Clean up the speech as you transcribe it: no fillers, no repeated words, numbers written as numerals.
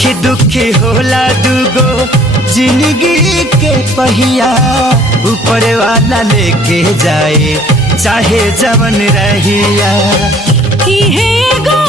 सुखी दुखी होला दुगो जिंदगी के पहिया ऊपर वाला लेके जाए चाहे जवन रहिया। इहे एगो